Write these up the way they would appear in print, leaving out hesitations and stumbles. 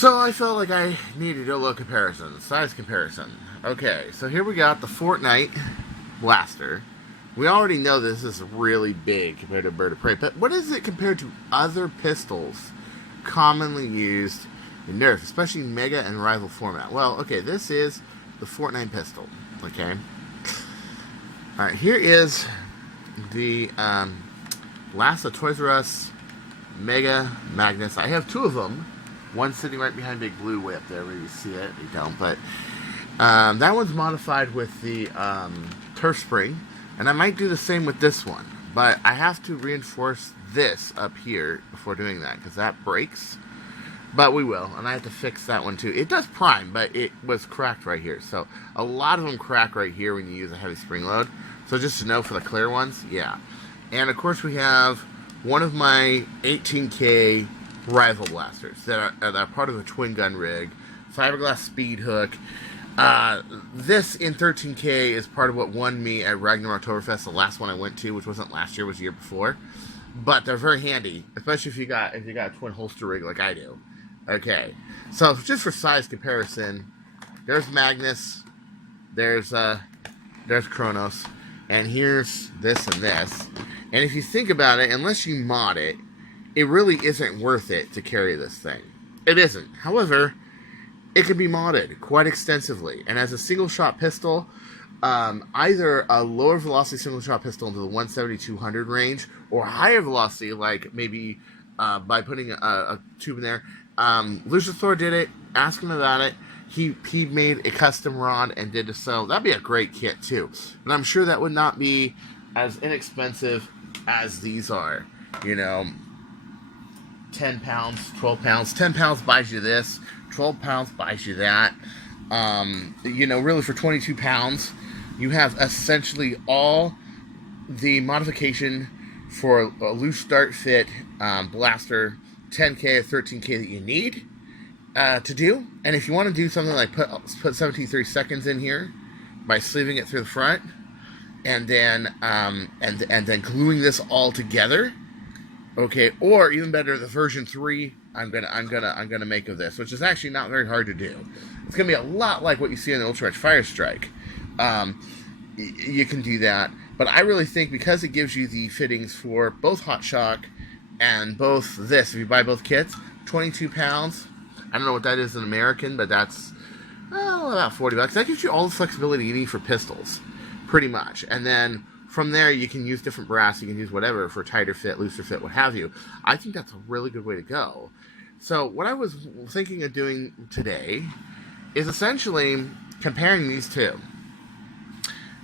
So I felt like I needed to do a little comparison, size comparison. Okay, so here we got the Fortnite blaster. We already know this is really big compared to Bird of Prey, but what is it compared to other pistols commonly used in Nerf, especially Mega and Rival format? Well, okay, this is the Fortnite pistol, okay? Alright, here is the last of Toys R Us Mega Magnus. I have two of them. One sitting right behind Big Blue way up there where you see it. You don't, but that one's modified with the turf spring, and I might do the same with this one, but I have to reinforce this up here before doing that because that breaks. But we will, and I have to fix that one too. It does prime, but it was cracked right here. So a lot of them crack right here when you use a heavy spring load. So just to know for the clear ones, yeah. And of course we have one of my 18K rival blasters that are part of a twin gun rig, fiberglass speed hook. This in 13K is part of what won me at Ragnar Oktoberfest, the last one I went to, which wasn't last year, it was the year before. But they're very handy, especially if you got a twin holster rig like I do. Okay, so just for size comparison, there's Magnus, there's Kronos, and here's this and this. And if you think about it, unless you mod it, it really isn't worth it to carry this thing. It isn't. However, it can be modded quite extensively. And as a single-shot pistol, either a lower velocity single-shot pistol into the 170-200 range, or higher velocity, like maybe by putting a tube in there. Lucius Thor did it. Ask him about it. He made a custom rod and did it. So that'd be a great kit too. And I'm sure that would not be as inexpensive as these are. You know, 10 pounds, 12 pounds. 10 pounds buys you this. 12 pounds buys you that. You know, really for 22 pounds, you have essentially all the modification for a loose start fit blaster, 10K or 13K that you need to do. And if you want to do something like put 17.3 seconds in here by sleeving it through the front, and then and then gluing this all together, okay, or even better, the version 3 I'm gonna make of this, which is actually not very hard to do. It's gonna be a lot like what you see in the Ultra Fire Strike. You can do that, but I really think because it gives you the fittings for both Hot Shock and both this, if you buy both kits, 22 pounds. I don't know what that is in American, but that's about $40. That gives you all the flexibility you need for pistols, pretty much. And then from there, you can use different brass. You can use whatever for tighter fit, looser fit, what have you. I think that's a really good way to go. So what I was thinking of doing today is essentially comparing these two.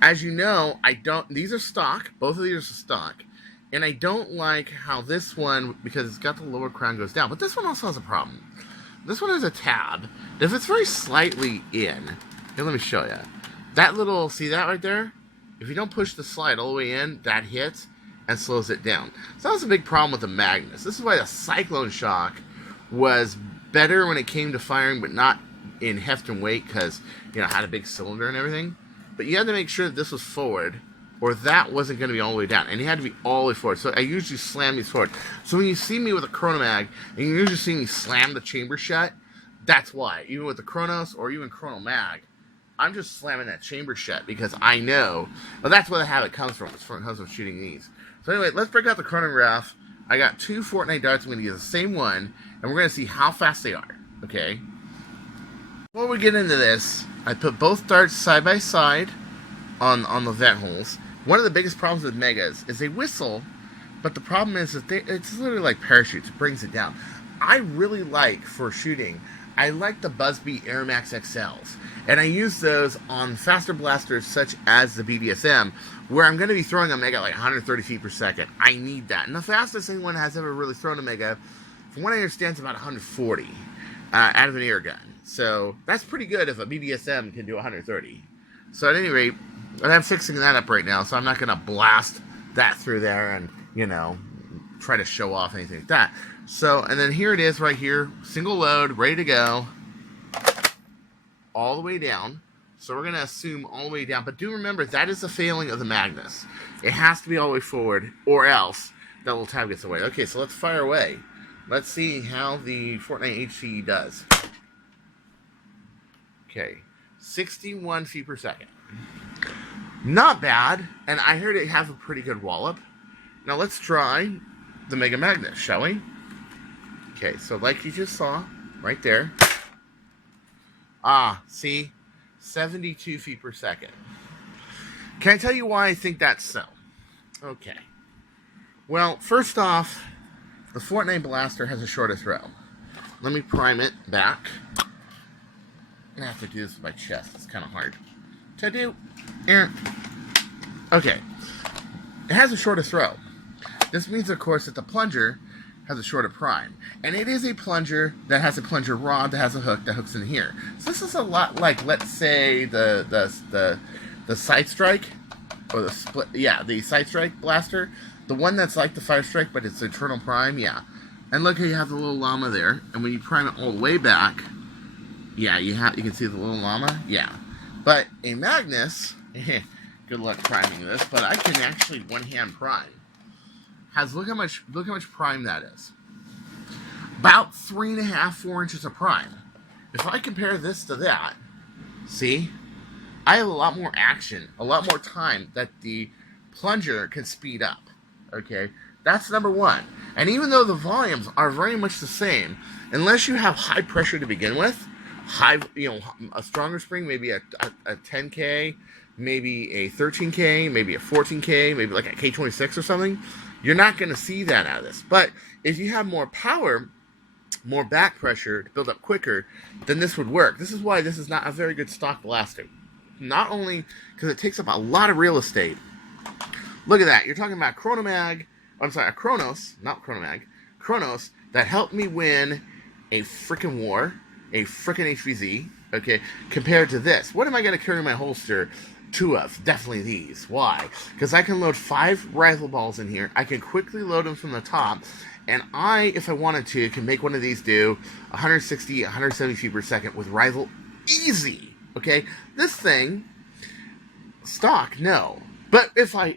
As you know, these are stock. Both of these are stock. And I don't like how this one, because it's got the lower crown, goes down. But this one also has a problem. This one has a tab. If it's very slightly in, here, let me show you. That little, see that right there? If you don't push the slide all the way in, that hits and slows it down. So that was a big problem with the Magnus. This is why the Cyclone Shock was better when it came to firing, but not in heft and weight, because, you know, it had a big cylinder and everything. But you had to make sure that this was forward, or that wasn't going to be all the way down. And it had to be all the way forward. So I usually slam these forward. So when you see me with a Chronomag, and you usually see me slam the chamber shut, that's why. Even with the Chronos, or even Chronomag, I'm just slamming that chamber shut, because I know, well, that's where the habit comes from. It's from shooting these. So anyway, let's break out the Chronograph. I got two Fortnite darts. I'm going to use the same one, and we're going to see how fast they are. Okay? Before we get into this, I put both darts side by side on the vent holes. One of the biggest problems with Megas is they whistle, but the problem is that it's literally like parachutes. It brings it down. I really like, for shooting, I like the Buzzbee Airmax XLs. And I use those on faster blasters such as the BDSM, where I'm going to be throwing a Mega at like 130 feet per second. I need that. And the fastest anyone has ever really thrown a Mega, from what I understand, is about 140 out of an air gun. So that's pretty good if a BDSM can do 130. So at any rate, I'm fixing that up right now, so I'm not going to blast that through there and, you know, try to show off anything like that. So, and then here it is right here, single load, ready to go, all the way down. So we're going to assume all the way down, but do remember, that is the failing of the Magnus. It has to be all the way forward, or else that little tab gets away. Okay, so let's fire away. Let's see how the Fortnite HC does. Okay, 61 feet per second. Not bad, and I heard it have a pretty good wallop. Now let's try the Mega Magnus, shall we? Okay, so like you just saw, right there. Ah, see? 72 feet per second. Can I tell you why I think that's so? Okay. Well, first off, the Fortnite Blaster has a shorter throw. Let me prime it back. I have to do this with my chest. It's kind of hard to do. Okay. It has a shorter throw. This means, of course, that the plunger has a shorter prime. And it is a plunger that has a plunger rod that has a hook that hooks in here. So this is a lot like, let's say, the Side Strike, or the split, yeah, the Side Strike blaster. The one that's like the Fire Strike, but it's Eternal Prime, yeah. And look how you have the little llama there. And when you prime it all the way back, yeah, you can see the little llama, yeah. But a Magnus, good luck priming this, but I can actually one-hand prime. Look how much prime that is. About 3.5, 4 inches of prime. If I compare this to that, see, I have a lot more action, a lot more time that the plunger can speed up. Okay, that's number one. And even though the volumes are very much the same, unless you have high pressure to begin with, a stronger spring, maybe a 10K, maybe a 13K, maybe a 14K, maybe like a K26 or something, you're not going to see that out of this. But if you have more power, more back pressure to build up quicker, then this would work. This is why this is not a very good stock blaster. Not only because it takes up a lot of real estate. Look at that. You're talking about a Kronos, not Chronomag, Kronos, that helped me win a freaking war, a freaking HVZ, okay, compared to this. What am I going to carry in my holster? 2 of. Definitely these. Why? Because I can load 5 rifle balls in here. I can quickly load them from the top. And if I wanted to, can make one of these do 160, 170 feet per second with rifle easy. Okay? This thing, stock, no. But if I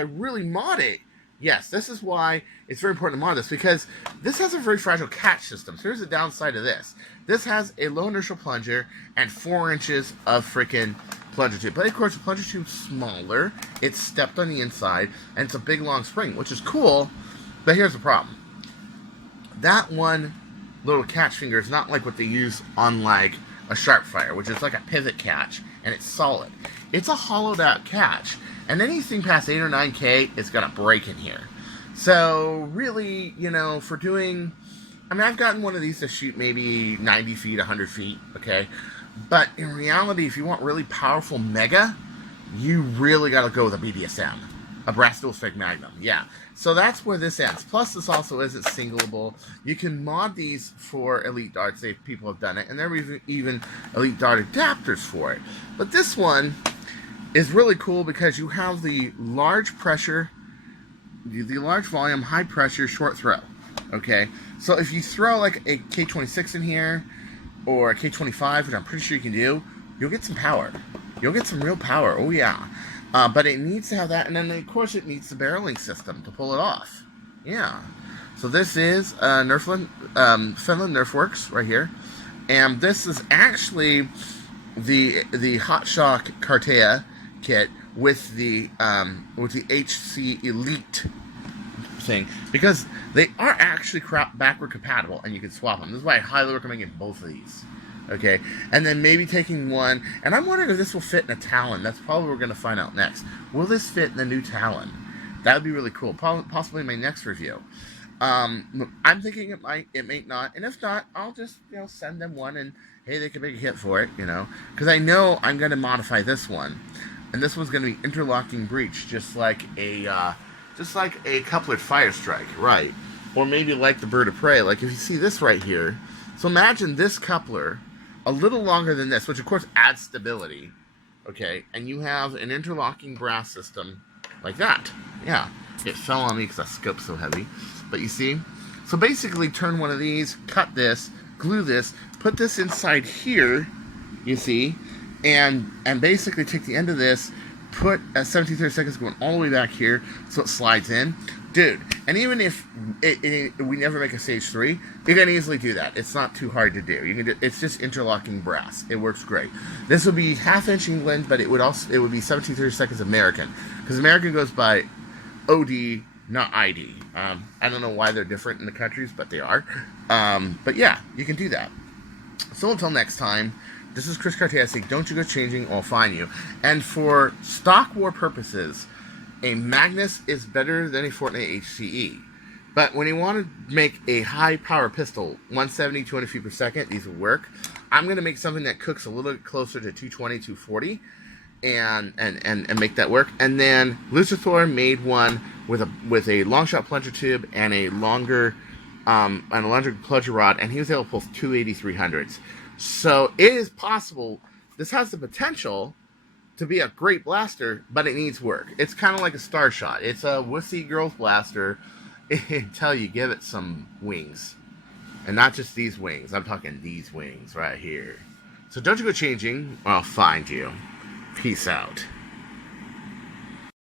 really mod it, yes, this is why it's very important to mod this, because this has a very fragile catch system. So here's the downside of this. This has a low inertial plunger and 4 inches of freaking plunger tube. But of course, the plunger tube's smaller, it's stepped on the inside, and it's a big long spring, which is cool, but here's the problem. That one little catch finger is not like what they use on like a Sharpfire, which is like a pivot catch, and it's solid. It's a hollowed out catch, and anything past 8 or 9K is going to break in here. So really, for doing, I've gotten one of these to shoot maybe 90 feet, 100 feet, okay? But in reality, if you want really powerful mega, you really got to go with a BDSM, a brass dual strike magnum, yeah. So that's where this ends. Plus, this also isn't singleable. You can mod these for elite darts if people have done it, and there are even elite dart adapters for it. But this one is really cool because you have the large pressure, the large volume, high pressure, short throw. Okay, so if you throw like a K26 in here or a K25, which I'm pretty sure you can do, you'll get some power. You'll get some real power. Oh yeah. But it needs to have that, and then of course it needs the barreling system to pull it off. Yeah. So this is Finland Nerf Works right here, and this is actually the Hot Shock Cartaya kit with the HC Elite thing, because they are actually backward compatible, and you can swap them. This is why I highly recommend getting both of these. Okay, and then maybe taking one, and I'm wondering if this will fit in a Talon. That's probably what we're going to find out next. Will this fit in the new Talon? That would be really cool. Possibly in my next review. I'm thinking it may not, and if not, I'll just send them one, and hey, they can make a hit for it, because I know I'm going to modify this one, and this one's going to be interlocking breech, just like a couplet fire strike, right? Or maybe like the bird of prey. Like if you see this right here, so imagine this coupler a little longer than this, which of course adds stability, okay, and you have an interlocking brass system like that. Yeah, it fell on me because that scope's so heavy, but you see, so basically turn one of these, cut this, glue this, put this inside here, you see, and basically take the end of this, put 1730 seconds going all the way back here so it slides in, Dude, and even if we never make a stage 3, you can easily do that. It's not too hard to do. You can it's just interlocking brass. It works great. This would be half-inch England, but it would be 1732 American, because American goes by OD, not ID. I don't know why they're different in the countries, but they are. But yeah, you can do that. So until next time, this is Chris Cartaya saying, don't you go changing, I'll find you. And for stock war purposes, a Magnus is better than a Fortnite HCE. But when you want to make a high power pistol, 170, 200 feet per second, these will work. I'm going to make something that cooks a little bit closer to 220, 240, and make that work. And then Lucifer made one with a long shot plunger tube and a longer plunger rod, and he was able to pull 280, 300s. So it is possible. This has the potential to be a great blaster, but it needs work. It's kind of like a Star Shot. It's a wussy girl's blaster until you give it some wings. And not just these wings. I'm talking these wings right here. So don't you go changing, or I'll find you. Peace out.